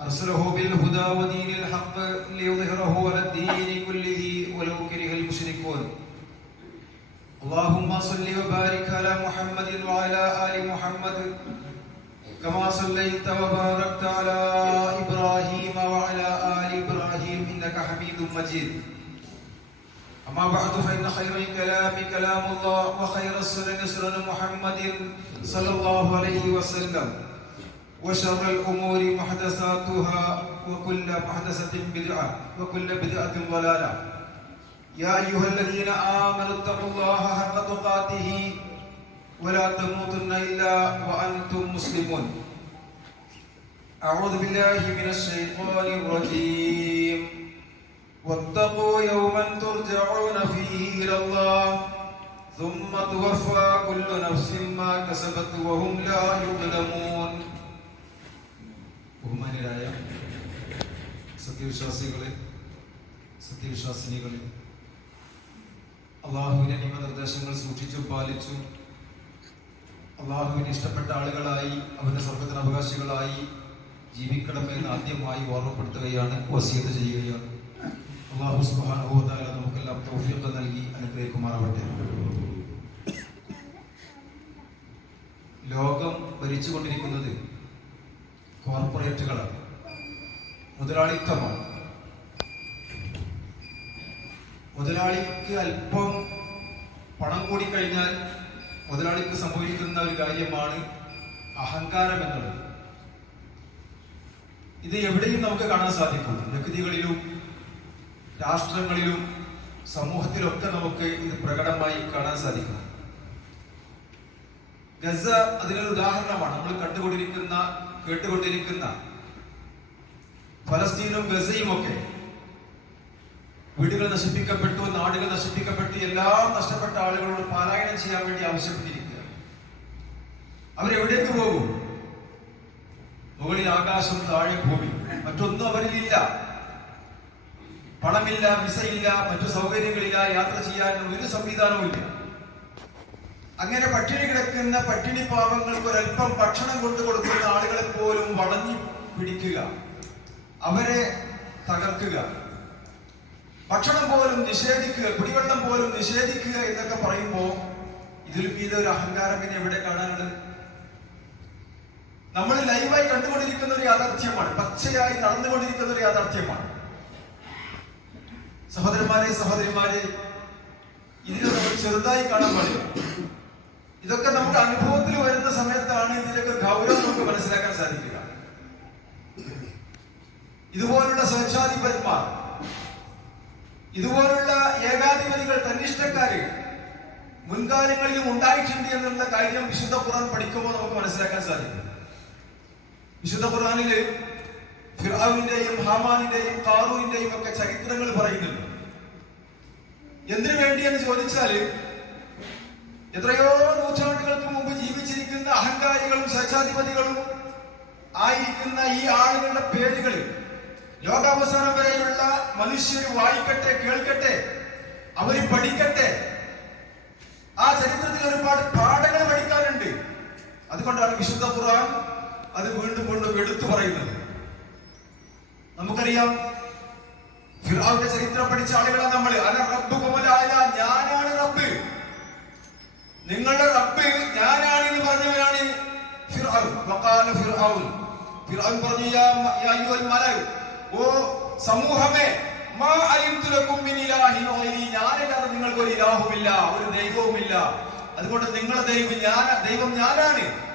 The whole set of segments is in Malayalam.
أرسله بالهدى ودين الحق ليظهره على الدين كله ولو كره المشركون. اللهم صل وبارك على محمد وعلى آل محمد كما صليت وباركت على إبراهيم وعلى آل إبراهيم إنك حميد مجيد. أما بعد فإن خير الكلام كلام الله وخير السنن سنن محمد صلى الله عليه وسلم. وشر الأمور محدثاتها وكل محدثة بدعة وكل بدعة ضلالة. يا أيها الذين آمنوا اتقوا الله حق تقاته ولا تموتن إلا وأنتم مسلمون. أعوذ بالله من الشيطان الرجيم. واتقوا يوما ترجعون فيه إلى الله. ثم توفى كل نفس ما كسبت وهم لا يظلمون. ബഹുമാന്യരായ സത്യവിശ്വാസികളെ സത്യവിശ്വാസിനികളെ അള്ളാഹുവിന്റെ നിയമനിർദ്ദേശങ്ങൾ സൂക്ഷിച്ചും പാലിച്ചും അള്ളാഹുവിന് ഇഷ്ടപ്പെട്ട ആളുകളായി അവന്റെ സ്വർഗത്തിന് അവകാശികളായി ജീവിക്കണമെന്ന് ആദ്യമായി ഓർമ്മപ്പെടുത്തുകയാണ് വസീത് ചെയ്യുകയാണ്. അള്ളാഹു സുബാനുഭവത്തായ നമുക്കെല്ലാം തൗഫീഖ് നൽകി അനുഗ്രഹിക്കുമാറാവട്ടെ. ലോകം ഭരിച്ചുകൊണ്ടിരിക്കുന്നത് കോർപ്പറേറ്റുകളാണ്. മുതലാളിത്തമാണ്. മുതലാളിക്ക് അല്പം പണം കൂടി കഴിഞ്ഞാൽ മുതലാളിക്ക് സംഭവിക്കുന്ന ഒരു കാര്യമാണ് അഹങ്കാരം എന്നുള്ളത് ഇത് എവിടെയും നമുക്ക് കാണാൻ സാധിക്കും വ്യക്തികളിലും രാഷ്ട്രങ്ങളിലും സമൂഹത്തിലൊക്കെ നമുക്ക് ഇത് പ്രകടമായി കാണാൻ സാധിക്കും. ഗസ അതിനൊരു ഉദാഹരണമാണ്. നമ്മൾ കണ്ടുകൊണ്ടിരിക്കുന്ന കേട്ടുകൊണ്ടിരിക്കുന്ന ഫലസ്തീനും ഗസയും ഒക്കെ വീടുകൾ നശിപ്പിക്കപ്പെട്ടു നാടുകൾ നശിപ്പിക്കപ്പെട്ടു എല്ലാം നഷ്ടപ്പെട്ട ആളുകളോട് പാലായനം ചെയ്യാൻ വേണ്ടി ആവശ്യപ്പെട്ടിരിക്കുക അവരെവിടേക്ക് പോകും? മുകളിൽ ആകാശം താഴെ ഭൂമി. മറ്റൊന്നും അവരിലില്ല. പണമില്ല വിസയില്ല മറ്റു സൗകര്യങ്ങളില്ല യാത്ര ചെയ്യാൻ ഒരു സംവിധാനവും ഇല്ല. അങ്ങനെ പട്ടിണി കിടക്കുന്ന പട്ടിണി പാവങ്ങൾക്ക് ഒരല്പം ഭക്ഷണം കൊണ്ടു കൊടുക്കുന്ന ആളുകളെ പോലും വളഞ്ഞു പിടിക്കുക. അവരെ തകർക്കുക. ഭക്ഷണം പോലും നിഷേധിക്കുക കുടിവെള്ളം പോലും നിഷേധിക്കുക എന്നൊക്കെ പറയുമ്പോ ഇതിൽ ഒരു അഹങ്കാരം പിന്നെ എവിടെ കാണാനുള്ളത് നമ്മൾ ലൈവായി കണ്ടുകൊണ്ടിരിക്കുന്ന ഒരു യാഥാർത്ഥ്യമാണ്. പച്ചയായി നടന്നുകൊണ്ടിരിക്കുന്ന ഒരു യാഥാർത്ഥ്യമാണ്. സഹോദരന്മാരെ സഹോദരിമാരെ ഇതിനെ നമ്മൾ ചെറുതായി കാണാൻ പാടില്ല. ഇതൊക്കെ നമുക്ക് അനുഭവത്തിൽ വരുന്ന സമയത്താണ് ഇതിന്റെയൊക്കെ ഗൗരവം നമുക്ക് മനസ്സിലാക്കാൻ സാധിക്കുക. ഇതുപോലുള്ള സ്വച്ഛാധിപന്മാർ ഇതുപോലുള്ള ഏകാധിപതികൾ തന്നിഷ്ടക്കാര് മുൻകാലങ്ങളിലും ഉണ്ടായിട്ടുണ്ട് എന്നുള്ള കാര്യം വിശുദ്ധ ഖുർആൻ പഠിക്കുമ്പോൾ നമുക്ക് മനസ്സിലാക്കാൻ സാധിക്കും. വിശുദ്ധ ഖുർആനിൽ ഫിറാവിന്റെയും ഹാമാനിന്റെയും കാറൂരിന്റെയും ഒക്കെ ചരിത്രങ്ങൾ പറയുന്നുണ്ട്. എന്തിനു വേണ്ടിയെന്ന് ചോദിച്ചാൽ എത്രയോ നൂറ്റാണ്ടുകൾക്ക് മുമ്പ് ജീവിച്ചിരിക്കുന്ന അഹങ്കാരികളും സ്വച്ഛാധിപതികളും ആയിരിക്കുന്ന ഈ ആളുകളുടെ പേരുകൾ ലോകാവസാനം വരെയുള്ള മനുഷ്യർ വായിക്കട്ടെ കേൾക്കട്ടെ അവർ പഠിക്കട്ടെ. ആ ചരിത്രത്തിൽ ഒരുപാട് പാഠങ്ങൾ പഠിക്കാനുണ്ട്. അതുകൊണ്ടാണ് വിശുദ്ധ ഖുർആൻ അത് വീണ്ടും വീണ്ടും എടുത്തു പറയുന്നത്. നമുക്കറിയാം ഫിറാവിന്റെ ചരിത്രം പഠിച്ച ആളുകളാണ് നമ്മൾ അന റബ്ബ് കുമലായ ഞാനാണ് റബ്ബ്. നിങ്ങളുടെ റബ്ബ് ഞാനാണ് എന്ന് ഫിർഔൻ. പറഞ്ഞു ഓ സമൂഹമേ ഞാനല്ലാതെ നിങ്ങൾക്ക് ഒരു ഇലാഹുമില്ല ഒരു ദൈവവുമില്ല. അതുകൊണ്ട് നിങ്ങളുടെ ദൈവം ഞാൻ ദൈവം ഞാനാണ്.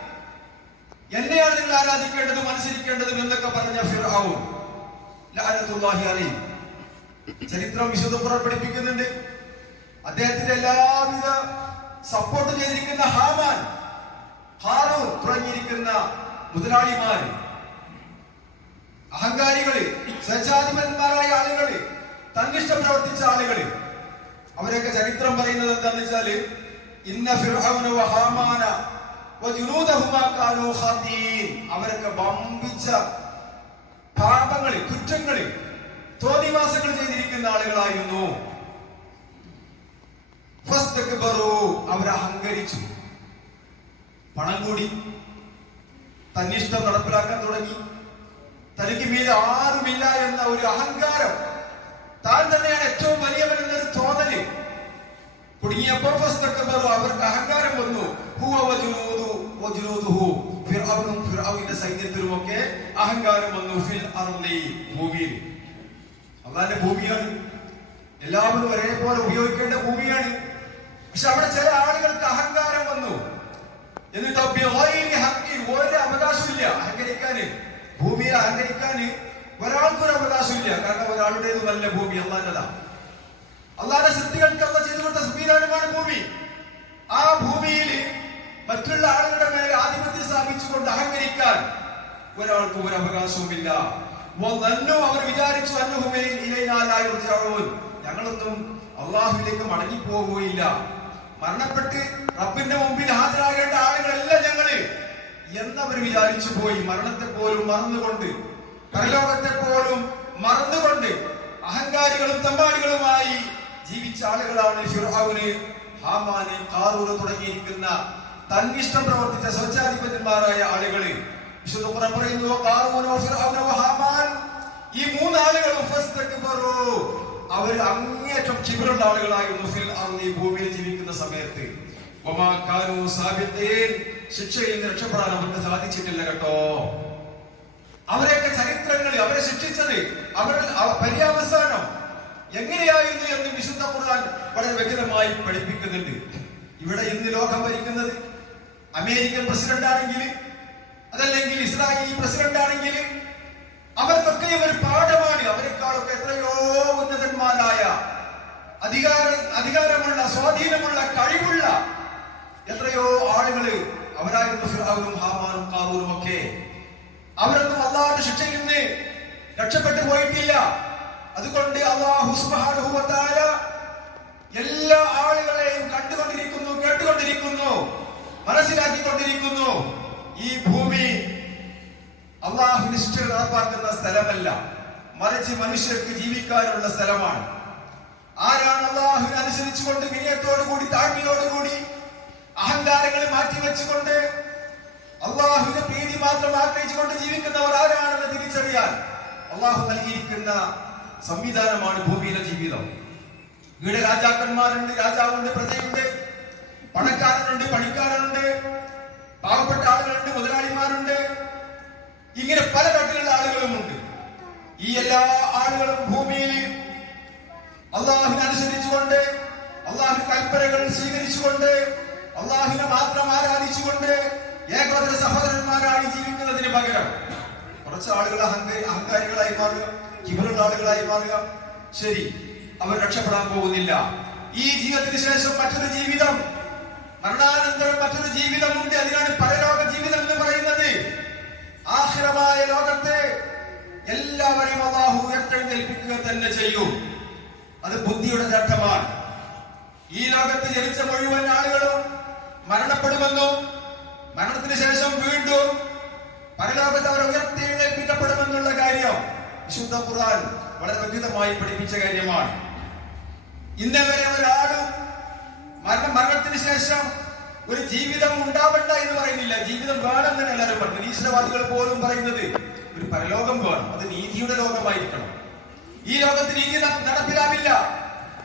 എന്നെയാണ് നിങ്ങൾ ആരാധിക്കേണ്ടതും അനുസരിക്കേണ്ടതും എന്നൊക്കെ പറഞ്ഞ അലൈഹി. ചരിത്രം വിശുദ്ധ പഠിപ്പിക്കുന്നുണ്ട്. അദ്ദേഹത്തിന്റെ എല്ലാവിധ സപ്പോർട്ട് ചെയ്തിരിക്കുന്ന ഹാമാൻ ഹാറൂൻ തുടങ്ങിയിരിക്കുന്ന മുതലാളിമാര് അഹങ്കാരികൾ സ്വച്ഛാധിപന്മാരായ ആളുകൾ തന്നിഷ്ടം പ്രവർത്തിച്ച ആളുകൾ അവരൊക്കെ ചരിത്രം പറയുന്നത് എന്താണെന്ന് വെച്ചാൽ അവരൊക്കെ വമ്പിച്ച പാപങ്ങൾ കുറ്റങ്ങൾ തോന്നിവാസങ്ങൾ ചെയ്തിരിക്കുന്ന ആളുകളായിരുന്നു. അഹങ്കരിച്ചു. പണം കൂടി. തന്നിഷ്ടം നടപ്പിലാക്കാൻ തുടങ്ങി. തനിക്ക് മീതെ ആരുമില്ല എന്ന ഒരു അഹങ്കാരം. താൻ തന്നെയാണ് ഏറ്റവും വലിയവൻ എന്നൊരു തോന്നൽ. കുടുങ്ങിയപ്പോ അവർക്ക് അഹങ്കാരം വന്നു. ഫിർഔനും ഫിർഔന്റെ സൈന്യത്തിലുമൊക്കെ അഹങ്കാരം വന്നു. ഫിൽ അർളി ഭൂമിയിൽ. അള്ളാന്റെ ഭൂമിയാണ്. എല്ലാവരും ഒരേപോലെ ഉപയോഗിക്കേണ്ട ഭൂമിയാണ്. പക്ഷെ അവിടെ ചില ആളുകൾക്ക് അഹങ്കാരം വന്നു. എന്നിട്ട് ഒരു അവകാശമില്ല അഹങ്കരിക്കാന് ഭൂമിയെ അഹങ്കരിക്കാന് ഒരാൾക്കൊരു അവകാശമില്ല കാരണം ഒരാളുടേതുമല്ല ഭൂമി അള്ളാന്റെതാ അള്ളാന്റെ സിദ്ധികൾക്ക് അള്ള ചെയ്തു കൊടുത്ത സംവിധാനമാണ് ഭൂമി. ആ ഭൂമിയിൽ മറ്റുള്ള ആളുകളുടെ മേലെ ആധിപത്യം സ്ഥാപിച്ചുകൊണ്ട് അഹങ്കരിക്കാൻ ഒരാൾക്കും ഒരു അവകാശവുമില്ല. അവർ വിചാരിച്ചു അന്നുഹുമേ ഇലയിനാലായി ഞങ്ങളൊന്നും അള്ളാഹുവിലേക്ക് മടങ്ങി പോവുകയില്ല മരണപ്പെട്ട് റബ്ബിന്റെ മുമ്പിൽ ഹാജരാകേണ്ട ആളുകളല്ല ഞങ്ങൾ എന്നവർ വിചാരിച്ചു പോയി മരണത്തെ പോലും മറന്നുകൊണ്ട് പരലോകത്തെ പോലും മറന്നുകൊണ്ട് അഹങ്കാരികളും തമ്പാടികളുമായി ജീവിച്ച ആളുകളാണ് ഷിറാവിന് ഹാമാന് കാറൂന് തുടങ്ങിയിരിക്കുന്ന തന്നിഷ്ടം പ്രവർത്തിച്ച സ്വച്ഛാധിപത്യന്മാരായ ആളുകൾ. വിശുദ്ധ പറയുന്നു കാറൂനോ ഫിർഔനോ ഹാമാൻ. ഈ മൂന്നാളുകളും അവർ അങ്ങേറ്റം കിബിറുള്ള ആളുകളായിരുന്നു ഫിൽ ഈ ഭൂമിയിൽ ജീവിക്കുന്ന സമയത്ത്. ശിക്ഷയിൽ നിന്ന് രക്ഷപ്പെടാൻ അവർക്ക് സാധിച്ചിട്ടില്ല കേട്ടോ. അവരെയൊക്കെ ചരിത്രങ്ങളിൽ അവരെ ശിക്ഷിച്ചത് അവരുടെ അവ- പര്യാവസാനം എങ്ങനെയായിരുന്നു എന്ന് വിശുദ്ധ ഖുർആൻ വളരെ വ്യക്തമായി പഠിപ്പിക്കുന്നുണ്ട്. ഇവിടെ ഇന്ന് ലോകം ഭരിക്കുന്നത്? അമേരിക്കൻ പ്രസിഡന്റ് ആണെങ്കിൽ അതല്ലെങ്കിൽ ഇസ്രായേലി പ്രസിഡന്റ് ആണെങ്കിൽ സ്വാധീനമുള്ള കഴിവുള്ള എത്രയോ ആളുകൾ അവരായിരുന്നു ഫിറാവും ഹാമാനും കാറൂനും ഒക്കെ. അവരൊന്നും അള്ളാഹുന്റെ ശിക്ഷയിൽ നിന്ന് രക്ഷപ്പെട്ടു പോയിട്ടില്ല. അതുകൊണ്ട് അള്ളാഹു തആല എല്ലാ ആളുകളെയും കണ്ടുകൊണ്ടിരിക്കുന്നു കേട്ടുകൊണ്ടിരിക്കുന്നു മനസ്സിലാക്കിക്കൊണ്ടിരിക്കുന്നു. ഈ ഭൂമി അള്ളാഹു നിശ്ചയം നടപ്പാക്കുന്ന സ്ഥലമല്ല. മറിച്ച് മനുഷ്യർക്ക് ജീവിക്കാനുള്ള സ്ഥലമാണ്. ആരാണ് അള്ളാഹുവിനെ അനുസരിച്ചുകൊണ്ട് വിനയത്തോടുകൂടി താഴ്മയോടുകൂടി മാറ്റി വെച്ചുകൊണ്ട് അള്ളാഹുവിന്റെ പ്രീതി മാത്രം ആഗ്രഹിച്ചുകൊണ്ട് ജീവിക്കുന്നവർ ആരാണെന്ന് തിരിച്ചറിയാൻ അള്ളാഹു നൽകിയിരിക്കുന്ന സംവിധാനമാണ് ഭൂമിയിലെ ജീവിതം. ഇവിടെ രാജാക്കന്മാരുണ്ട് രാജാവുണ്ട് പ്രജയുണ്ട് പണക്കാരനുണ്ട് പണിക്കാരനുണ്ട് പാവപ്പെട്ട ആളുകളുണ്ട് മുതലാളിമാരുണ്ട്. ഇങ്ങനെ പല തരത്തിലുള്ള ആളുകളുമുണ്ട്. ഈ എല്ലാ ആളുകളും ഭൂമിയിൽ അള്ളാഹുവിനെ അനുസരിച്ചുകൊണ്ട് അള്ളാഹു കൽപ്പനകൾ സ്വീകരിച്ചുകൊണ്ട് അള്ളാഹുവിനെ മാത്രം ആരാധിച്ചുകൊണ്ട് ഏകോദര സഹോദരന്മാരായി ജീവിക്കുന്നതിന് പകരം കുറച്ച് ആളുകൾ അഹങ്കാരികളായി മാറുക കിബറുള്ള ആളുകളായി മാറുക. ശരി അവർ രക്ഷപ്പെടാൻ പോകുന്നില്ല. ഈ ജീവിതത്തിന് ശേഷം മറ്റൊരു ജീവിതം മരണാനന്തരം മറ്റൊരു ജീവിതമുണ്ട്. അതിനാണ് പരലോക ജീവിതം എന്ന് പറയുന്നത്. ആഹ്ലമായ ലോകത്തെ എല്ലാവരെയും അള്ളാഹു ഉയർത്തെഴുന്നേൽപ്പിക്കുക തന്നെ ചെയ്യും. അത് ബുദ്ധിയുടെ ചട്ടമാണ് ഈ ലോകത്ത് ജനിച്ച മുഴുവൻ ആളുകളും മരണപ്പെടുമെന്നും മരണത്തിന് ശേഷം വീണ്ടും പരലോകത്ത് അവർ ഉയർത്തെഴുന്നേൽപ്പിക്കപ്പെടുമെന്നുള്ള കാര്യം വിശുദ്ധ ഖുർആൻ വളരെ വ്യക്തമായി പഠിപ്പിച്ച കാര്യമാണ്. ഇന്നേ വരെ ഒരാളും മരണ മരണത്തിന് ശേഷം ഒരു ജീവിതം ഉണ്ടാവണ്ട എന്ന് പറയുന്നില്ല. ജീവിതം വേണം എന്ന് എല്ലാവരും പറഞ്ഞു. ഈശ്വരവാദികൾ പോലും പറയുന്നത് ഒരു പരലോകം വേണം. അത് നീതിയുടെ ലോകമായിരിക്കണം. ഈ ലോകത്ത് നീതി നടപ്പിലാവില്ല.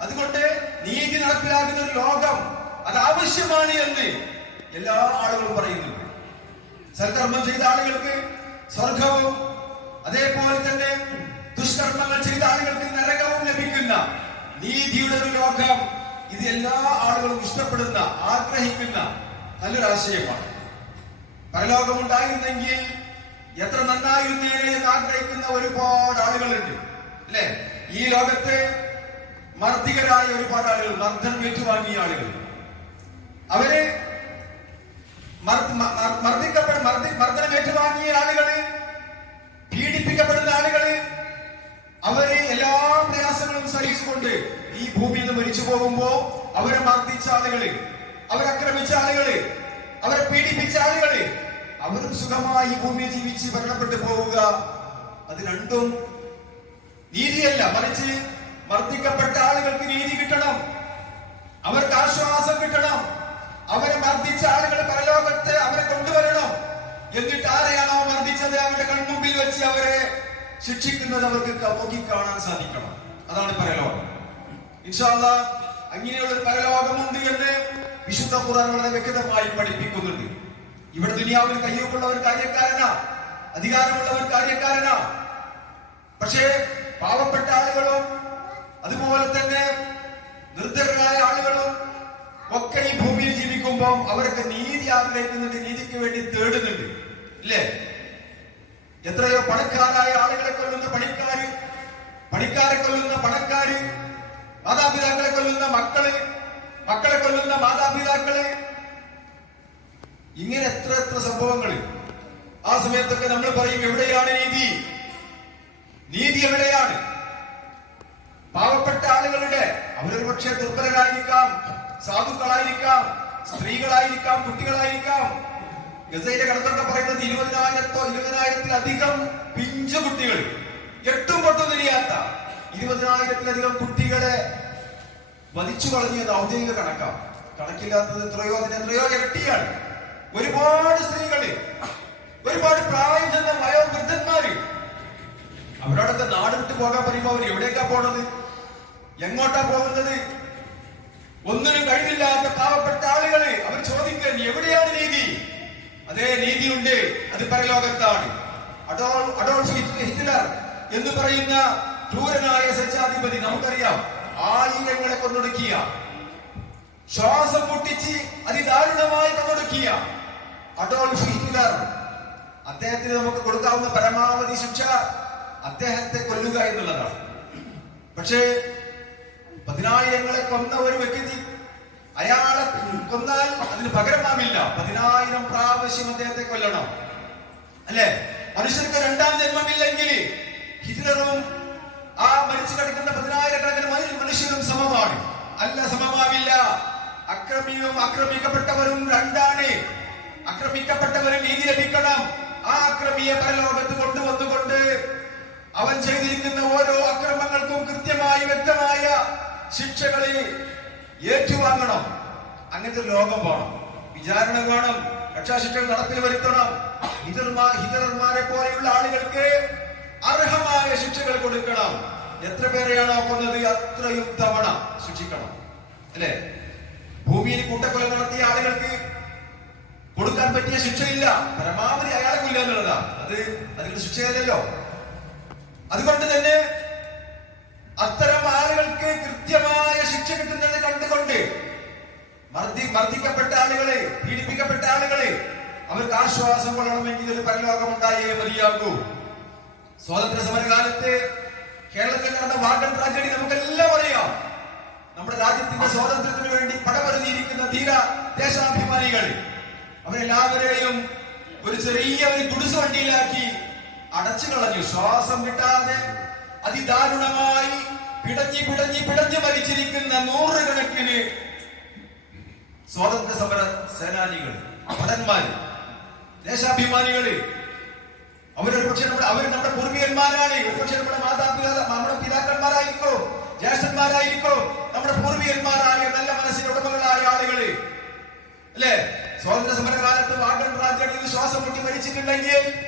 അതുകൊണ്ട് നീതി നടപ്പിലാക്കുന്ന ഒരു ലോകം അത് ആവശ്യമാണ് എന്ന് എല്ലാ ആളുകളും പറയുന്നു. സൽക്കർമ്മം ചെയ്ത ആളുകൾക്ക് സ്വർഗവും അതേപോലെ തന്നെ ദുഷ്കർമ്മങ്ങൾ ചെയ്ത ആളുകൾക്ക് നരകവും ലഭിക്കുന്ന നീതിയുടെ ഒരു ലോകം ഇത് എല്ലാ ആളുകളും ഇഷ്ടപ്പെടുന്ന ആഗ്രഹിക്കുന്ന നല്ലൊരാശയമാണ്. പരലോകമുണ്ടായിരുന്നെങ്കിൽ എത്ര നന്നായിരുന്നേനെ എന്ന് ആഗ്രഹിക്കുന്ന ഒരുപാട് ആളുകളുണ്ട്. അല്ലെ? ഈ ലോകത്ത് മർദ്ദികരായ ഒരുപാട് ആളുകൾ മർദ്ദനം ഏറ്റുവാങ്ങിയ ആളുകൾ. അവർ മർദ്ദ- മർദ്ദിക്കപ്പെടും മർദ്ദി മർദ്ദനം ഏറ്റുവാങ്ങിയ ആളുകൾ പീഡിപ്പിക്കപ്പെടുന്ന ആളുകൾ അവർ എല്ലാ പ്രയാസങ്ങളും സഹിച്ചുകൊണ്ട് ഈ ഭൂമിയിൽ നിന്ന് മരിച്ചു പോകുമ്പോ അവരെ മർദ്ദിച്ച ആളുകൾ അവരക്രമിച്ച ആളുകൾ അവരെ പീഡിപ്പിച്ച ആളുകൾ അവരും സുഖമായി ഭൂമിയെ ജീവിച്ച് മരണപ്പെട്ടു പോവുക. അത് രണ്ടും നീതിയല്ല മറിച്ച് മർദ്ദിക്കപ്പെട്ട ആളുകൾക്ക് നീതി കിട്ടണം. അവർക്ക് ആശ്വാസം കിട്ടണം. അവരെ മർദ്ദിച്ച ആളുകൾ പരലോകത്ത് അവരെ കൊണ്ടുവരണം. എന്നിട്ട് ആരെയാണോ മർദ്ദിച്ചത്? അവരുടെ കൺമുമ്പിൽ വെച്ച് അവരെ ശിക്ഷിക്കുന്നത് അവർക്ക് നോക്കി കാണാൻ സാധിക്കണം. അതാണ് പരലോകം. ഇൻഷാല്ല അങ്ങനെയുള്ള ഒരു പരലോകമുണ്ട് എന്ന് വിശുദ്ധ ഖുർആൻ വളരെ വ്യക്തമായി പഠിപ്പിക്കുന്നുണ്ട്. ഇവിടെ ദുനിയാവിൽ കയ്യൊപ്പുള്ള ഒരു കാര്യക്കാരനാ. അധികാരമുള്ള ഒരു കാര്യക്കാരനാ. പക്ഷേ പാവപ്പെട്ട ആളുകളും അതുപോലെ തന്നെ നിർദ്ധരായ ആളുകളും ഒക്കെ ഈ ഭൂമിയിൽ ജീവിക്കുമ്പോൾ അവർക്ക് നീതി ആഗ്രഹിക്കുന്നുണ്ട് നീതിക്ക് വേണ്ടി തേടുന്നുണ്ട്. ഇല്ലേ? എത്രയോ പണക്കാരായ ആളുകളെ കൊല്ലുന്ന പണിക്കാര് പണിക്കാരെ കൊല്ലുന്ന പണക്കാര് മാതാപിതാക്കളെ കൊല്ലുന്ന മക്കൾ മക്കളെ കൊല്ലുന്ന മാതാപിതാക്കൾ. ഇങ്ങനെ എത്ര എത്ര സംഭവങ്ങൾ ആ സമയത്തൊക്കെ നമ്മൾ പറയും എവിടെയാണ് നീതി? നീതി എവിടെയാണ്? പാവപ്പെട്ട ആളുകളുടെ അവരൊരു പക്ഷേ ദുർബലരായിരിക്കാം സാധുക്കളായിരിക്കാം സ്ത്രീകളായിരിക്കാം കുട്ടികളായിരിക്കാം. ഗസയിലെ കടത്തൊക്കെ പറയുന്നത് ഇരുപതിനായിരത്തോ ഇരുപതിനായിരത്തിലധികം പിഞ്ചു കുട്ടികൾ. എട്ടും പൊട്ടും തിരിയാത്ത ഇരുപതിനായിരത്തിലധികം കുട്ടികളെ വധിച്ചു കളഞ്ഞത് ഔദ്യോഗിക കണക്കാം. കണക്കില്ലാത്തത് എത്രയോ അതിന് എത്രയോ ഇരട്ടിയാണ്. ഒരുപാട് സ്ത്രീകൾ ഒരുപാട് പ്രായം ചെന്ന വയോവൃദ്ധന്മാര് അവരോടൊക്കെ നാട് വിട്ട് പോകാൻ പറയുമ്പോ അവർ എവിടേക്കാ പോണത്? എങ്ങോട്ടാ പോകുന്നത്? ഒന്നിനും കഴിവില്ലാത്ത പാവപ്പെട്ട ആളുകൾ അവർ ചോദിക്കാൻ എവിടെയാണ് നീതി? അതേ നീതിയുണ്ട്. അത് പരലോകത്താണ്. അഡോൾ അഡോൾഫ് ഹിറ്റ്ലർ എന്ന് പറയുന്ന ക്രൂരനായ സച്ചാധിപതി നമുക്കറിയാം. ആയിരങ്ങളെ കൊന്നൊടുക്കിയ. ശ്വാസം പൊട്ടിച്ച് അതിദാരുണമായി കൊന്നൊടുക്കിയ അഡോൾഫ് ഹിറ്റ്ലർ. അദ്ദേഹത്തിന് നമുക്ക് കൊടുക്കാവുന്ന പരമാവധി ശിക്ഷ അദ്ദേഹത്തെ കൊല്ലുക എന്നുള്ളതാണ്. പക്ഷേ പതിനായിരങ്ങളെ കൊന്ന ഒരു വ്യക്തി അയാളെ കൊന്നാൽ അതിന് പകരമാവില്ല. പതിനായിരം പ്രാവശ്യം അദ്ദേഹത്തെ കൊല്ലണം. അല്ലെ? മനുഷ്യർക്ക് രണ്ടാം ജന്മമില്ലെങ്കിൽ ഹിറ്റ്ലറും ആ മരിച്ചു കിടക്കുന്ന പതിനായിരക്കണക്കിന് മനുഷ്യ- മനുഷ്യരും സമമാണ്. അല്ല സമമാവില്ല. അക്രമിയും ആക്രമിക്കപ്പെട്ടവരും രണ്ടാണ്. ആക്രമിക്കപ്പെട്ടവരും നീതി ലഭിക്കണം. ആ അക്രമിയെ പരലോകത്ത് കൊണ്ടുവന്നുകൊണ്ട് അവൻ ചെയ്തിരിക്കുന്ന ഓരോ അക്രമങ്ങൾക്കും കൃത്യമായി വ്യക്തമായ ശിക്ഷകളിൽ ഏറ്റുവാങ്ങണം. അങ്ങനത്തെ ലോകം വേണം. വിചാരണ വേണം. രക്ഷാശിക്ഷകൾ നടപ്പിൽ വരുത്തണം. ഹിതർമാ ഹിതർമാരെ പോലെയുള്ള ആളുകൾക്ക് അർഹമായ ശിക്ഷകൾ കൊടുക്കണം. എത്ര പേരെയാണോ കൊന്നത്? അത്രയും തവണ ശിക്ഷിക്കണം. അല്ലേ? ഭൂമിയിൽ കൂട്ടക്കൊല നടത്തിയ ആളുകൾക്ക് കൊടുക്കാൻ പറ്റിയ ശിക്ഷയില്ല. പരമാവധി അയാളെ കൊല്ലുക എന്നുള്ളതാ. അത് അതിന്റെ ശിക്ഷയല്ലല്ലോ. അതുകൊണ്ട് തന്നെ അത്തരം ആളുകൾക്ക് കൃത്യമായ ശിക്ഷ കിട്ടുന്നത് കണ്ടുകൊണ്ട് മർദ്ദി മർദ്ദിക്കപ്പെട്ട ആളുകളെ പീഡിപ്പിക്കപ്പെട്ട ആളുകളെ അവർക്ക് ആശ്വാസം കൊള്ളണമെങ്കിൽ ഒരു പരലോകം ഉണ്ടായേ മതിയാകൂ. സ്വാതന്ത്ര്യ സമരകാലത്ത് കേരളത്തിൽ നടന്ന വാർഡൻ ട്രാജഡി നമുക്കെല്ലാം അറിയാം. നമ്മുടെ രാജ്യത്തിന്റെ സ്വാതന്ത്ര്യത്തിന് വേണ്ടി പടപൊരുതിയിരിക്കുന്ന ധീര ദേശാഭിമാനികൾ. അവരെല്ലാവരെയും ഒരു ചെറിയ ഒരു ഗുഡ്സ് വണ്ടിയിലാക്കി അടച്ചു കളഞ്ഞു ശ്വാസം വിട്ടാതെ അതിദാരുണമായി പിടഞ്ഞു പിടഞ്ഞു പിടഞ്ഞു മരിച്ചിരിക്കുന്ന നൂറുകണക്കിന് സ്വാതന്ത്ര്യ സമര സേനാനികൾ ഭടന്മാര് ദേശാഭിമാനികൾ. അവരൊരു പക്ഷെ നമ്മുടെ അവർ നമ്മുടെ പൂർവികന്മാരാണ്. ഒരു പക്ഷെ നമ്മുടെ മാതാപിതാ നമ്മുടെ പിതാക്കന്മാരായിരിക്കോ ജ്യേഷ്ഠന്മാരായിരിക്കോ നമ്മുടെ പൂർവികന്മാരായ നല്ല മനസ്സിന്റെ ഉടമകളായ ആളുകൾ. അല്ലേ? സ്വാതന്ത്ര്യ സമര കാലത്ത് വാഗൺ ശ്വാസം മുട്ടി മരിച്ചിട്ടുണ്ടെങ്കിൽ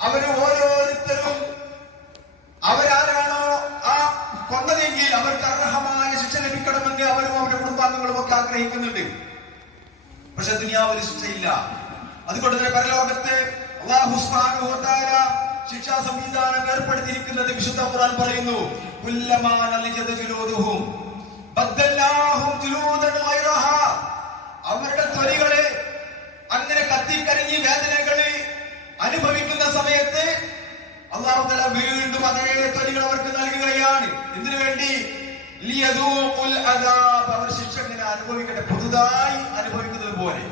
അവർ ഓരോരുത്തരും അവരാരാണോ ആ കൊന്നതെങ്കിൽ അവർക്ക് അർഹമായ ശിക്ഷ ലഭിക്കണമെന്ന് അവരും അവരുടെ കുടുംബാംഗങ്ങളും ഒക്കെ ആഗ്രഹിക്കുന്നുണ്ട്. പക്ഷെ ദുനിയാവിൽ ശിക്ഷയില്ല. അതുകൊണ്ട് തന്നെ പരലോകത്ത് ശിക്ഷാ സംവിധാനം ഏർപ്പെടുത്തിയിരിക്കുന്നത് വിശുദ്ധ ഖുർആൻ പറയുന്നു അവരുടെ ത്വരികളെ അങ്ങനെ കത്തിക്കരിഞ്ഞ് വേദനകളെ അനുഭവിക്കുന്ന സമയത്ത് അള്ളാഹുതല വീണ്ടും അതേ തൊലികൾ അവർക്ക് നൽകുകയാണ്. എന്തിനു വേണ്ടി? അവർ ശിക്ഷ ഇങ്ങനെ അനുഭവിക്കട്ടെ. പുതുതായി അനുഭവിക്കുന്നത് പോലെ.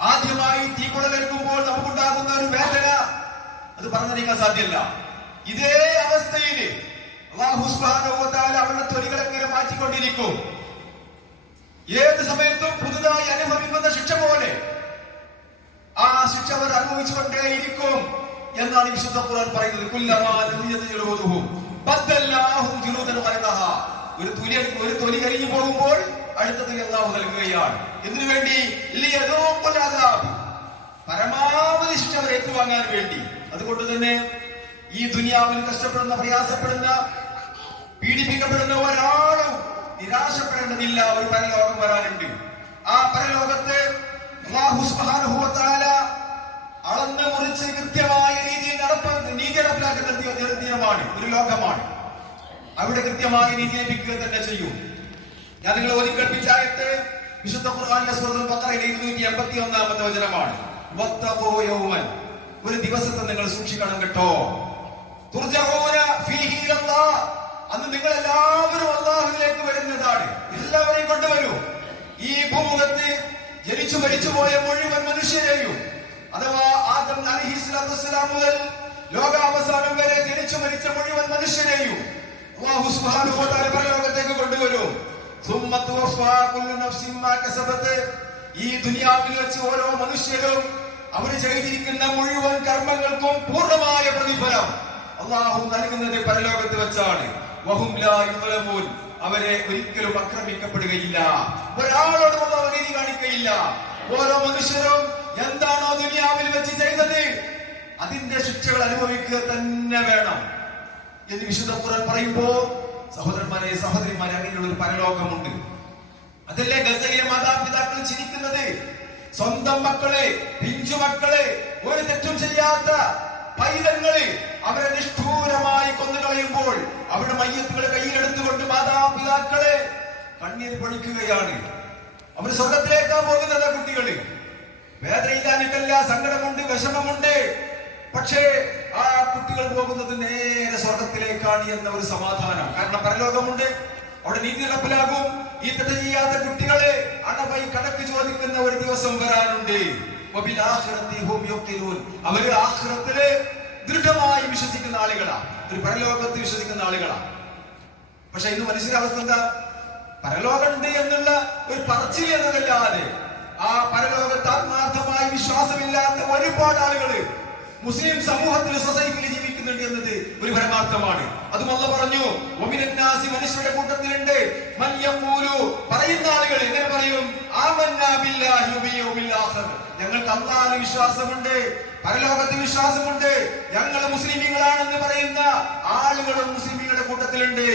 ആദ്യമായി തീക്കുടലേൽക്കുമ്പോൾ നമുക്കുണ്ടാകുന്ന ഒരു വേദന. അത് പറഞ്ഞറിയിക്കാൻ സാധ്യമല്ല ഇതേ അവസ്ഥയിൽ അവരുടെ തൊലികളെ ഇങ്ങനെ മാറ്റിക്കൊണ്ടിരിക്കും? ഏത് സമയത്തും പുതുതായി അനുഭവിക്കുന്ന ശിക്ഷ പോലെ. ആ ശിക്ഷ അവർ അനുഭവിച്ചുകൊണ്ടേയിരിക്കും എന്നാണ് വിശുദ്ധ ഖുർആൻ പറയുന്നത്. ഒരു തൊലി ഒരു തൊലി കരിഞ്ഞു പോകുമ്പോൾ അടുത്ത തൊലി അള്ളാഹു നൽകുകയാണ്. എന്തിനു വേണ്ടി? പരമാവധി ശിക്ഷ അവർ ഏറ്റുവാങ്ങാൻ വേണ്ടി. അതുകൊണ്ട് തന്നെ ഈ ദുനിയാവിൽ കഷ്ടപ്പെടുന്ന പ്രയാസപ്പെടുന്ന പീഡിപ്പിക്കപ്പെടുന്ന ഒരാളും നിരാശപ്പെടേണ്ടതില്ല. ഒരു പരലോകം വരാനുണ്ട്. ആ പരലോകത്ത് അല്ലാഹു വ മുറിച്ച് കൃത്യമായ രീതിയിൽ നടപ്പ് നീതി നടപ്പിലാക്കുന്ന ദിനമാണ് ഒരു ലോകമാണ്. അവിടെ കൃത്യമായ നീതി ലഭിക്കുക തന്നെ ചെയ്യും. ഞാൻ നിങ്ങൾ ഓതി വിശുദ്ധ ഖുർആനിലെ സൂറത്തുൽ ബഖറയിലെ ഇരുന്നൂറ്റി എൺപത്തി ഒന്നാമത്തെ വചനമാണ് ഒരു ദിവസത്തെ നിങ്ങൾ സൂക്ഷിക്കണം കേട്ടോ. അന്ന് നിങ്ങൾ എല്ലാവരും അള്ളാഹുവിലേക്ക് വരുന്നതാണ്. എല്ലാവരെയും കൊണ്ടുവരൂ. ഈ ഭൂമുഖത്ത് ജനിച്ചു മരിച്ചു പോയ മുഴുവൻ മനുഷ്യരെയും അഥവാ ആദം അലഹി സ്വലാത്തു മുതൽ ലോകാവസാനം വരെ തിരിച്ചു മരിച്ച മുഴുവൻ മനുഷ്യരെയും അള്ളാഹു സുബ്ഹാനഹു വ തആല പരലോകത്തേക്ക് കൊണ്ടുവരും. സുമ്മ തുവഫാ കുല്ലു നഫ്സിൻ മാ കസബത് ഈ ദുനിയാവിൽ വെച്ച് ഓരോ മനുഷ്യരും അവർ ചെയ്തിരിക്കുന്ന മുഴുവൻ കർമ്മങ്ങൾക്കും പൂർണമായ പ്രതിഫലം അള്ളാഹു നൽകുന്നത് പരലോകത്ത് വെച്ചാണ്. അവരെ ഒരിക്കലും ആക്രമിക്കപ്പെടുകയില്ല. ഒരാളോടുമുള്ള അനീതി കാണിക്കയില്ല. ഓരോ മനുഷ്യരും എന്താണോ ദുനിയാവിൽ വെച്ച് ചെയ്തത്? അതിന്റെ ശിക്ഷകൾ അനുഭവിക്കുക തന്നെ വേണം. എന്ന് വിശുദ്ധ ഖുർആൻ പറയുമ്പോ സഹോദരന്മാരെ സഹോദരിമാരെ അങ്ങനെയുള്ള ഒരു പരലോകമുണ്ട്. അതല്ലേ ഗസയിലെ മാതാപിതാക്കൾ ചിരിക്കുന്നത്? സ്വന്തം മക്കളെ പിഞ്ചു മക്കളെ ഒരു തെറ്റും ചെയ്യാത്ത പൈതങ്ങളെ അവരെ നിഷ്ഠൂരമായി കൊന്നു കളയുമ്പോൾ അവരുടെ മയ്യത്തുകളെ കയ്യിലെടുത്തുകൊണ്ട് മാതാപിതാക്കളെ കണ്ണീർ പൊളിക്കുകയാണ്. അവർ സ്വർഗത്തിലേക്കാ പോകുന്നത് കുട്ടികൾ? വേദനയില്ലാഞ്ഞിട്ടല്ല സങ്കടമുണ്ട് വിഷമമുണ്ട്. പക്ഷേ ആ കുട്ടികൾ പോകുന്നത് നേരെ സ്വർഗത്തിലേക്കാണ് എന്ന ഒരു സമാധാനം. കാരണം പരലോകമുണ്ട്. അവിടെ നീതി നടപ്പിലാകും. ഈ തെറ്റ് ചെയ്യാത്ത കുട്ടികളെ അണവൈ കണക്ക് ചോദിക്കുന്ന ഒരു ദിവസം വരാനുണ്ട്. അവർ ആഹ്റത്തിൽ ദൃഢമായി വിശ്വസിക്കുന്ന ആളുകളാ. ഒരു പരലോകത്ത് വിശ്വസിക്കുന്ന ആളുകളാ. പക്ഷെ ഇന്ന് മനുഷ്യരുടെ അവസ്ഥ എന്താ? പരലോകമുണ്ട് എന്നുള്ള ഒരു പറച്ചിൽ എന്നതല്ലാതെ ആ പരലോകത്ത് വിശ്വാസമില്ലാത്ത ഒരുപാട് ആളുകൾ മുസ്ലിം സമൂഹത്തിൽ സൊസൈറ്റിയിൽ ജീവിക്കുന്നുണ്ട് എന്നത് ഒരു പരമാർത്ഥമാണ്. അതും അല്ല പറഞ്ഞു മനുഷ്യരുടെ കൂട്ടത്തിലുണ്ട്. പറയുന്ന ആളുകൾ എങ്ങനെ പറയും? ഞങ്ങൾക്ക് അള്ളാഹുവിൽ വിശ്വാസമുണ്ട് പരലോകത്ത് വിശ്വാസമുണ്ട്. ഞങ്ങൾ മുസ്ലിമീങ്ങളാണെന്ന് പറയുന്ന ആളുകളും മുസ്ലിമീങ്ങളുടെ കൂട്ടത്തിലുണ്ട്.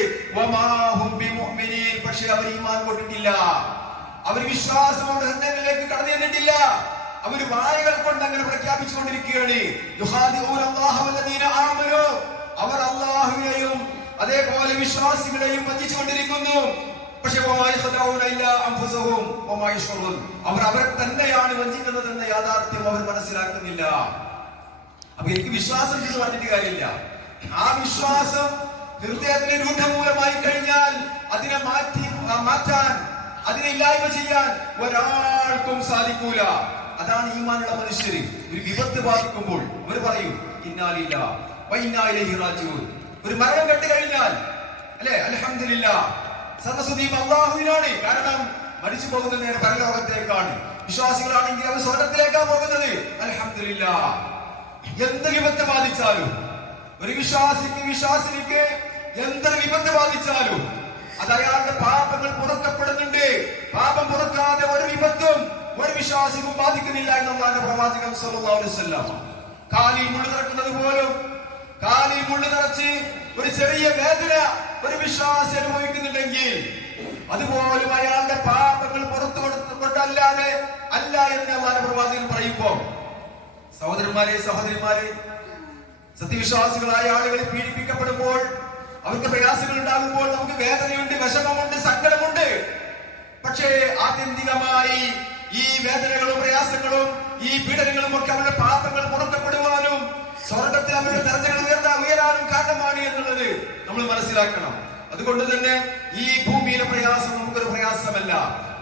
പക്ഷേ അവർ ഈമാൻ കൊണ്ടിട്ടില്ല. അവർ വിശ്വാസം അവരുടെ ഹൃദയങ്ങളിലേക്ക് കടന്നു ചെന്നിട്ടില്ല. അവർ വായകൾ കൊണ്ട് അങ്ങനെ പ്രഖ്യാപിച്ചുകൊണ്ടിരിക്കുകയാണ്. അവർ അള്ളാഹുവിനെയും അതേപോലെ വിശ്വാസികളെയും വഞ്ചിച്ചുകൊണ്ടിരിക്കുന്നു. പക്ഷെ അവർ അവരെ തന്നെയാണ് വഞ്ചിക്കുന്നത് എന്ന യാഥാർത്ഥ്യം അവർ മനസ്സിലാക്കുന്നില്ല. അപ്പൊ എനിക്ക് വിശ്വാസം എന്ന് പറഞ്ഞിട്ട് കാര്യമില്ല. ആ വിശ്വാസം ഹൃദയത്തിന് രൂഢമൂലമായി കഴിഞ്ഞാൽ അതിനെ മാറ്റി മാറ്റാൻ അതിനെ ഇല്ലായ്മ ചെയ്യാൻ ഒരാൾക്കും സാധിക്കൂല. അതാണ് ഈമാനുള്ള മനുഷ്യര്. ഒരു വിപത്ത് ബാധിക്കുമ്പോൾ അവർ പറയും ഇന്നാലില്ല ഒരു മരണം കണ്ടു കഴിഞ്ഞാൽ അല്ലെ? അലഹമില്ല സർവസ്തുതിയും അള്ളാഹുവിനാണ്. കാരണം മരിച്ചു പോകുന്നത് നേരെ പരലോകത്തേക്കാണ്. വിശ്വാസികളാണെങ്കിൽ അവർ സ്വർഗത്തിലേക്കാണ് പോകുന്നത്. അലഹമില്ല എന്ത് വിപത്ത് ബാധിച്ചാലും ഒരു വിശ്വാസിക്ക് വിശ്വാസിനിക്ക് എന്ത് വിപത്ത് ബാധിച്ചാലും അത് അയാളുടെ പാപങ്ങൾ പുറക്കപ്പെടുന്നുണ്ട്. പാപം പുറക്കാതെ ഒരു വിപത്തും ഒരു വിശ്വാസിക്കും ബാധിക്കുന്നില്ല എന്നുള്ളതാണ് പ്രവാചകൻ വസല്ലം. കാലിൽ മുള്ളു നിറക്കുന്നത് പോലും കാലിൽ മുള്ളു നിറച്ച് ഒരു ചെറിയ വേദന ഒരു വിശ്വാസി അനുഭവിക്കുന്നുണ്ടെങ്കിൽ അതുപോലും അയാളുടെ പാപങ്ങൾ പുറത്തു കൊടുത്തുകൊണ്ടല്ലാതെ അല്ല എന്ന് അള്ളാഹുവിന്റെ പ്രവാചകൻ പറയുമ്പോ സഹോദരന്മാരെ സഹോദരിമാരെ സത്യവിശ്വാസികളായ ആളുകളെ പീഡിപ്പിക്കപ്പെടുമ്പോൾ അവർക്ക് പ്രയാസങ്ങൾ ഉണ്ടാകുമ്പോൾ നമുക്ക് വേദനയുണ്ട് വിഷമമുണ്ട് സങ്കടമുണ്ട്. പക്ഷേ ആത്യന്തികമായി ഈ വേദനകളും പ്രയാസങ്ങളും ഈ പീഡനങ്ങളും ഒക്കെ അവരുടെ പാപങ്ങൾ പുറത്തപ്പെടുവാനും സ്വർഗത്തിൽ അവരുടെ ദർജകൾ ഉയർന്ന ഉയരാനും കാരണമാണ് എന്നുള്ളത് നമ്മൾ മനസ്സിലാക്കണം. അതുകൊണ്ട് തന്നെ ഈ ഭൂമിയിലെ പ്രയാസം നമുക്കൊരു പ്രയാസമല്ല.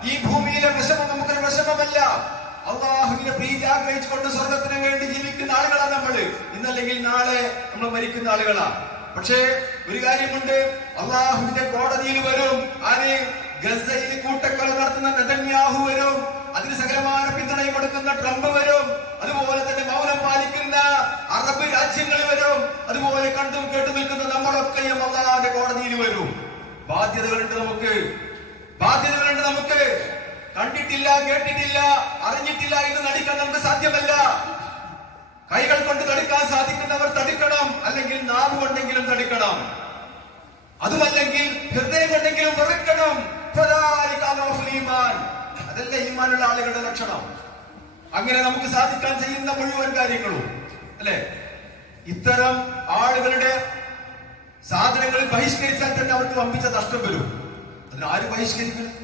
ഈ ഭൂമിയിലെ വിഷമം നമുക്കൊരു വിഷമമല്ല. അള്ളാഹുവിന്റെ പ്രീതി ആഗ്രഹിച്ചുകൊണ്ട് സ്വർഗത്തിന് വേണ്ടി ജീവിക്കുന്ന ആളുകളാണ് നമ്മൾ. ഇന്നല്ലെങ്കിൽ നാളെ നമ്മൾ മരിക്കുന്ന ആളുകളാണ്. പക്ഷേ ഒരു കാര്യമുണ്ട്. അള്ളാഹുവിന്റെ കോടതിയിൽ വരും. ആര് ഗസയിൽ കൂട്ടക്കൊല നടത്തുന്ന നെതന്യാഹു വരും. അതിന് സകലമായ പിന്തുണയും കൊടുക്കുന്ന ട്രംപ് വരും. അതുപോലെ തന്നെ മൗനം പാലിക്കുന്ന അറബ് രാജ്യങ്ങൾ വരും. അതുപോലെ കണ്ടും കേട്ടു നിൽക്കുന്ന നമ്മളൊക്കെയും അള്ളാഹുവിന്റെ കോടതിയിൽ വരും. ബാധ്യതകളുണ്ട് നമുക്ക്. ബാധ്യതകളുണ്ട് നമുക്ക്. കണ്ടിട്ടില്ല കേട്ടിട്ടില്ല അറിഞ്ഞിട്ടില്ല എന്ന് നടിക്കാൻ നമുക്ക് സാധ്യമല്ല. കൈകൾ കൊണ്ട് തടുക്കാൻ സാധിക്കുന്നവർ തടുക്കണം. അല്ലെങ്കിൽ നാവ് കൊണ്ടെങ്കിലും തടുക്കണം. അതുമല്ലെങ്കിൽ ഹൃദയം കൊണ്ടെങ്കിലും തുറക്കണം. അതല്ല ഈമാനുള്ള ആളുകളുടെ ലക്ഷണം. അങ്ങനെ നമുക്ക് സാധിക്കാൻ ചെയ്യുന്ന മുഴുവൻ കാര്യങ്ങളും അല്ലെ? ഇത്തരം ആളുകളുടെ സാധനങ്ങൾ ബഹിഷ്കരിച്ചാൽ തന്നെ അവർക്ക് വമ്പിച്ച നഷ്ടം വരും. അതിന് ആര് ബഹിഷ്കരിക്കണം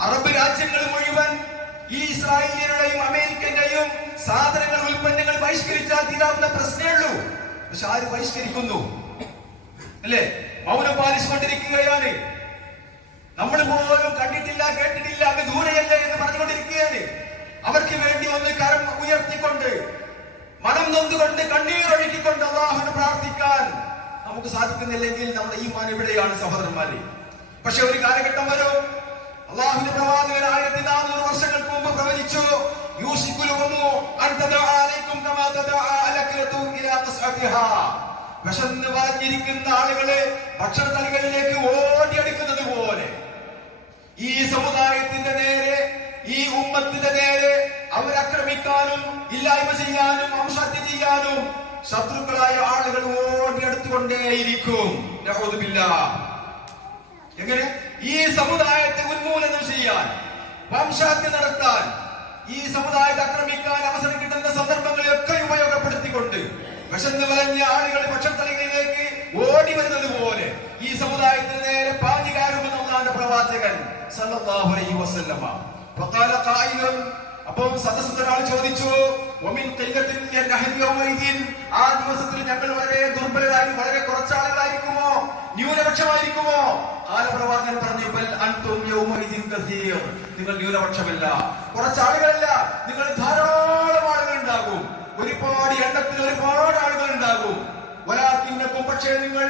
അറബ് രാജ്യങ്ങൾ മുഴുവൻ ഈ ഇസ്രായേലിയുടെയും അമേരിക്കന്റെയും സാധനങ്ങൾ ഉൽപ്പന്നങ്ങൾ ബഹിഷ്കരിച്ചാൽ തീരാവുന്ന പ്രശ്നമേ ഉള്ളൂ. പക്ഷെ ആര് ബഹിഷ്കരിക്കുന്നു? അല്ലേ? മൗനം പാലിച്ചുകൊണ്ടിരിക്കുകയാണ്. നമ്മൾ പോലും കണ്ടിട്ടില്ല കേട്ടിട്ടില്ല അങ്ങ് ദൂരെയല്ലേ എന്ന് പറഞ്ഞുകൊണ്ടിരിക്കുകയാണ്. അവർക്ക് വേണ്ടി ഒന്ന് കരം ഉയർത്തിക്കൊണ്ട് മനം നൊന്തുകൊണ്ട് കണ്ണീരൊഴുക്കിക്കൊണ്ട് അള്ളാഹുവിന് പ്രാർത്ഥിക്കാൻ നമുക്ക് സാധിക്കുന്നില്ലെങ്കിൽ നമ്മുടെ ഈ മാൻ ഇവിടെയാണ് സഹോദരന്മാരെ. പക്ഷെ ഒരു കാലഘട്ടം വരും. അള്ളാഹുവിന്റെ പ്രവാചകൻ ആയിരത്തി അൻ തദഅ അലൈക്കും കമാ തദഅ അലക്രതു ഇലാ ഖസ്അതിഹാ വിശന്ന് പറഞ്ഞിരിക്കുന്ന ആളുകളെ ഭക്ഷണ തളികളിലേക്ക് ഓടിയെടുക്കുന്നത് പോലെ. ഈ സമുദായത്തിന്റെ നേരെ ഈ ഉമ്മത്തിന്റെ നേരെ അവരാക്രമിക്കാനും ഇല്ലായ്മ ചെയ്യാനും വംശഹത്യ ചെയ്യാനും ശത്രുക്കളായ ആളുകൾ ഓടിയെടുത്തുകൊണ്ടേയിരിക്കും. എങ്ങനെ? ഈ സമുദായത്തെ ഉന്മൂലനം ചെയ്യാൻ വംശഹത്യ നടത്താൻ ഈ സമുദായത്തെ ആക്രമിക്കാൻ അവസരം കിട്ടുന്ന സന്ദർഭങ്ങളെയൊക്കെ ഉപയോഗപ്പെടുത്തിക്കൊണ്ട് വിശന്ന് വലഞ്ഞ ആളുകൾ പക്ഷത്തളികളിലേക്ക് ഓടി വരുന്നത് പോലെ ഈ സമുദായത്തിന് നേരെ പാഞ്ഞു കയറുമെന്നുള്ളതാണ് പ്രവാചകൻ സല്ലല്ലാഹു അലൈഹി വസല്ലമ. ഫഖാല ഖായിലുൻ അപ്പോൾ സദസ്സത്തിൽ ഒരാൾ ചോദിച്ചു "വമിൻ ഖില്ലത്തിൻ യൻഹദി യൗമൈദിൻ?" ആ ദിവസത്തിൽ ഞങ്ങൾ വളരെ ദുർബലരായി വളരെ കുറച്ചാളുകളായിരിക്കുമോ? ന്യൂനപക്ഷമായിരിക്കുമോ? കാലപ്രവാചകൻ പറഞ്ഞു അൻതും യൗമൈദിൻ കസീർ. നിങ്ങൾ ന്യൂനപക്ഷമല്ല കുറച്ചാളുകളല്ല നിങ്ങൾ ധാരാളം ആളുകൾ ഉണ്ടാകും ഒരുപാട് എണ്ണത്തിൽ ഒരുപാട് ആളുകൾ ഉണ്ടാകും വലാക്കിന്നക്കും പക്ഷേ നിങ്ങൾ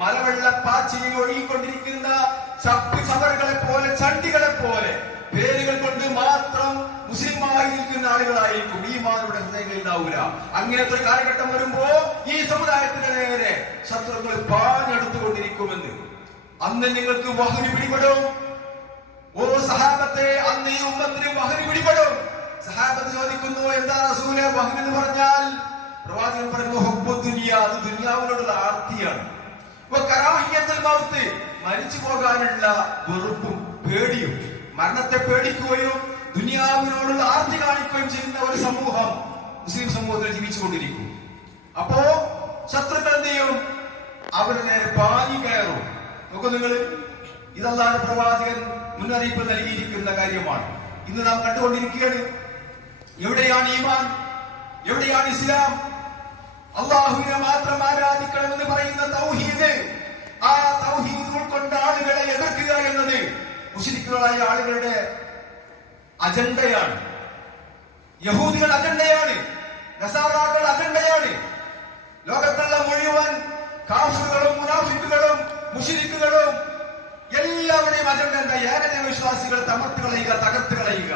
മലവെള്ള പാച്ചിയിൽ ഒഴുകിക്കൊണ്ടിരിക്കുന്ന ചപ്പ് ചവറുകളെ പോലെ ചണ്ടികളെ പോലെ പേരുകൾ കൊണ്ട് മാത്രം മുസ്ലിമായി നിൽക്കുന്ന ആളുകളായിരിക്കും. ഈ മാരുടെ ഹൃദയങ്ങളിൽ ഉണ്ടാവൂല അങ്ങനത്തെ ഒരു കാലഘട്ടം വരുമ്പോ ഈ സമുദായത്തിന്റെ നേരെ ശത്രുക്കൾ പാഞ്ഞെടുത്തുകൊണ്ടിരിക്കുമെന്ന്. അന്ന് നിങ്ങൾക്ക് വഹുരി പിടിപെടും ഓ സഹാബത്തെ അന്ന് ഈ ഉമ്മത്തിന് വഹന് പിടിപെടും. സഹാബത്ത് ചോദിക്കുന്നു എന്താ റസൂലെ? വഹൻ എന്ന് പറഞ്ഞാൽ പ്രവാചകൻ പറയുന്നു ഹുബ്ബു ദുനിയ അത് ദുനിയാവിനോടുള്ള ആർത്തിയാണ്. മൗത്ത് മരിച്ചു പോകാനുള്ള വെറുപ്പും പേടിയും മരണത്തെ പേടിക്കുകയും ദുനിയാവിനോടുള്ള ആർത്തി കാണിക്കുകയും ചെയ്യുന്ന ഒരു സമൂഹം മുസ്ലിം സമൂഹത്തിൽ ജീവിച്ചുകൊണ്ടിരിക്കും. അപ്പോ ശത്രുക്കൾ എന്ത് ചെയ്യും? അവരുടെ നേരെ പാഞ്ഞു കയറും. നോക്കൂ നിങ്ങൾ ഇതല്ലാതെ പ്രവാചകൻ മുന്നറിയിപ്പ് നൽകിയിരിക്കുന്ന കാര്യമാണ്. ഇന്ന് നാം കണ്ടുകൊണ്ടിരിക്കുകയാണ് എവിടെയാണ് ഈമാൻ? എവിടെയാണ് ഇസ്ലാം? അള്ളാഹുവിനെ മാത്രം ആരാധിക്കണമെന്ന് പറയുന്ന തൗഹീദ്. ആ തൗഹീദ് ഉൾക്കൊണ്ട ആളുകളെ എതിർക്കുക എന്നത് മുസ്ലിക്കുകളായ ആളുകളുടെ അജണ്ടയാണ്. യഹൂദികൾ അജണ്ടയാണ് നസാറാക്കൾ അജണ്ടയാണ്. ലോകത്തുള്ള മുഴുവൻ കാഫുകളും മുനാഫിക്കുകളും മുഷിരിക്കുകളും എല്ലാവരുടെയും അജണ്ട എന്താ ഏകജന വിശ്വാസികൾ തമർത്ത് കളയുക തകർത്ത് കളയുക.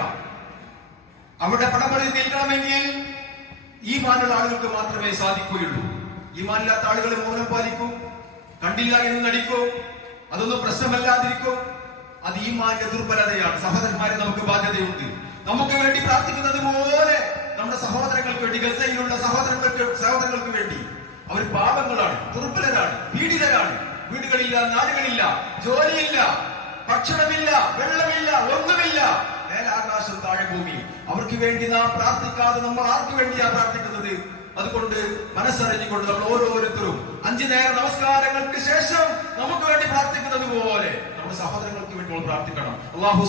അവരുടെ പടപടി നിൽക്കണമെങ്കിൽ ഈ മാനുള്ള ആളുകൾക്ക് മാത്രമേ സാധിക്കുകയുള്ളൂ. ഈ മാനില്ലാത്ത ആളുകൾ മൗനം പാലിക്കും കണ്ടില്ല എന്ന് നടിക്കും അതൊന്നും പ്രശ്നമല്ലാതിരിക്കും. അത് ഈ മാന്റെ ദുർബലതയാണ്. സഹോദരന്മാരെ നമുക്ക് ബാധ്യതയുണ്ട്. നമുക്ക് വേണ്ടി പ്രാർത്ഥിക്കുന്നത് പോലെ നമ്മുടെ സഹോദരങ്ങൾക്ക് വേണ്ടി ഗസയിലുള്ള സഹോദരങ്ങൾക്ക് സഹോദരങ്ങൾക്ക് വേണ്ടി. അവർ പാപങ്ങളാണ് ദുർബലരാണ് പീഡിതരാണ്. വീടുകളില്ല നാടുകളില്ല ജോലിയില്ല. ഭക്ഷണമില്ല വെള്ളമില്ല ഒന്നുമില്ല. മേലാകാശം താഴെ ഭൂമി. അവർക്ക് വേണ്ടി നാം പ്രാർത്ഥിക്കാതെ നമ്മൾ ആർക്ക് വേണ്ടിയാ പ്രാർത്ഥിക്കുന്നത്? അതുകൊണ്ട് മനസ്സറിഞ്ഞുകൊണ്ട് നമ്മൾ ഓരോരുത്തരും അഞ്ചു നേര നമസ്കാരങ്ങൾക്ക് ശേഷം നമുക്ക് വേണ്ടി പ്രാർത്ഥിക്കുന്നത് പോലെ. നമ്മുടെ സഹോദരങ്ങൾക്ക് വേണ്ടി നമ്മൾ പ്രാർത്ഥിക്കണം. അള്ളാഹു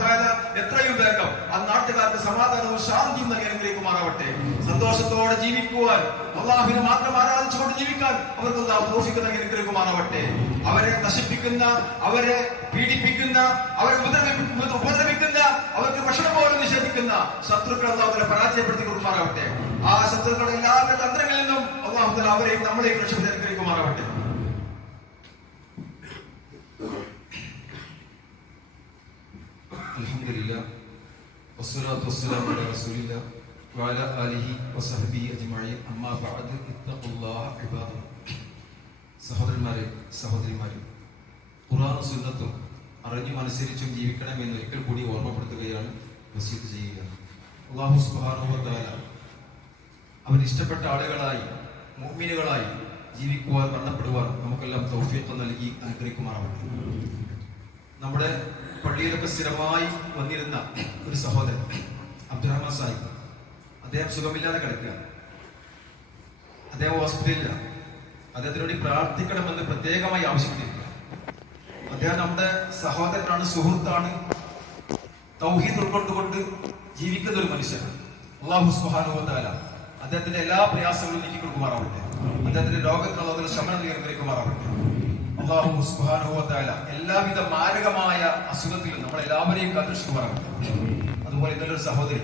തആല എത്രയും വേഗം ആ നാട്ടുകാർക്ക് സമാധാനവും ശാന്തിയും നൽകി അനുഗ്രഹിക്കുമാറാവട്ടെ. സന്തോഷത്തോടെ ജീവിക്കുവാൻ അള്ളാഹുവിനെ മാത്രം ആരാധിച്ചുകൊണ്ട് ജീവിക്കാൻ അവർക്ക് അള്ളാഹു നൽകി നൽകി അനുഗ്രഹിക്കുമാറാവട്ടെ. അവരെ നശിപ്പിക്കുന്ന അവരെ പീഡിപ്പിക്കുന്ന അവരെ ഉപദ്രവി- ഉപദ്രവിക്കുന്ന അവർക്ക് ഭക്ഷണം പോലും നിഷേധിക്കുന്ന ശത്രുക്കൾ അള്ളാഹു അവരെ പരാജയപ്പെടുത്തി കൊടുക്കുമാറാവട്ടെ. ആ ശത്രുക്കളെ തആല അവരെയും നമ്മളെയും രക്ഷപ്പെടുത്തി അനുഗ്രഹിക്കുമാറാവട്ടെ. الحمد لله والصلاة والسلام على رسول الله وعلى آله وصحبه أجمعين أما بعد اتقوا الله عباد الله സഹോദരന്മാരെ സഹോദരിമാരെ ഖുർആൻ സുന്നത്തും അറിഞ്ഞും അനുസരിച്ചും ജീവിക്കണമെന്ന് ഒരിക്കൽ കൂടി ഓർമ്മപ്പെടുത്തുകയാണ് വസീത്ത് ചെയ്യുക അള്ളാഹു സുബ്ഹാനഹു വ തആല അവൻ ഇഷ്ടപ്പെട്ട ആളുകളായി മുഅ്മിനുകളായി ജീവിക്കുവാൻ മരണപ്പെടുവാൻ നമുക്കെല്ലാം തൗഫീഖ് നൽകി അനുഗ്രഹിക്കുമാറാവട്ടെ നമ്മുടെ പള്ളിയിലൊക്കെ സ്ഥിരമായി വന്നിരുന്ന ഒരു സഹോദരൻ അബ്ദുറഹ്മാൻ സാഹിബ്. അദ്ദേഹം സുഖമില്ലാതെ കിടക്കുക. അദ്ദേഹം ഹോസ്പിറ്റലില്ല അദ്ദേഹത്തിന് വേണ്ടി പ്രാർത്ഥിക്കണമെന്ന് പ്രത്യേകമായി ആവശ്യപ്പെട്ടിരിക്കുക. അദ്ദേഹം നമ്മുടെ സഹോദരനാണ് സുഹൃത്താണ്. തൗഹീദ് ഉൾക്കൊണ്ടുകൊണ്ട് ജീവിക്കുന്ന ഒരു മനുഷ്യനാണ്. അള്ളാഹു സുഹാനുഭവത്താല അദ്ദേഹത്തിന്റെ എല്ലാ പ്രയാസങ്ങളും നീക്കി കൊടുക്കുമാറാവട്ടെ അദ്ദേഹത്തിന്റെ രോഗത്തിനുള്ള ശമനം നിയന്ത്രിക്കുമാറാവട്ടെ അള്ളാഹു സുഹാനുഭവത്താല എല്ലാവിധ മാരകമായ അസുഖത്തിലും നമ്മളെല്ലാവരെയും പറഞ്ഞു. അതുപോലെ ഇന്നലെ ഒരു സഹോദരി.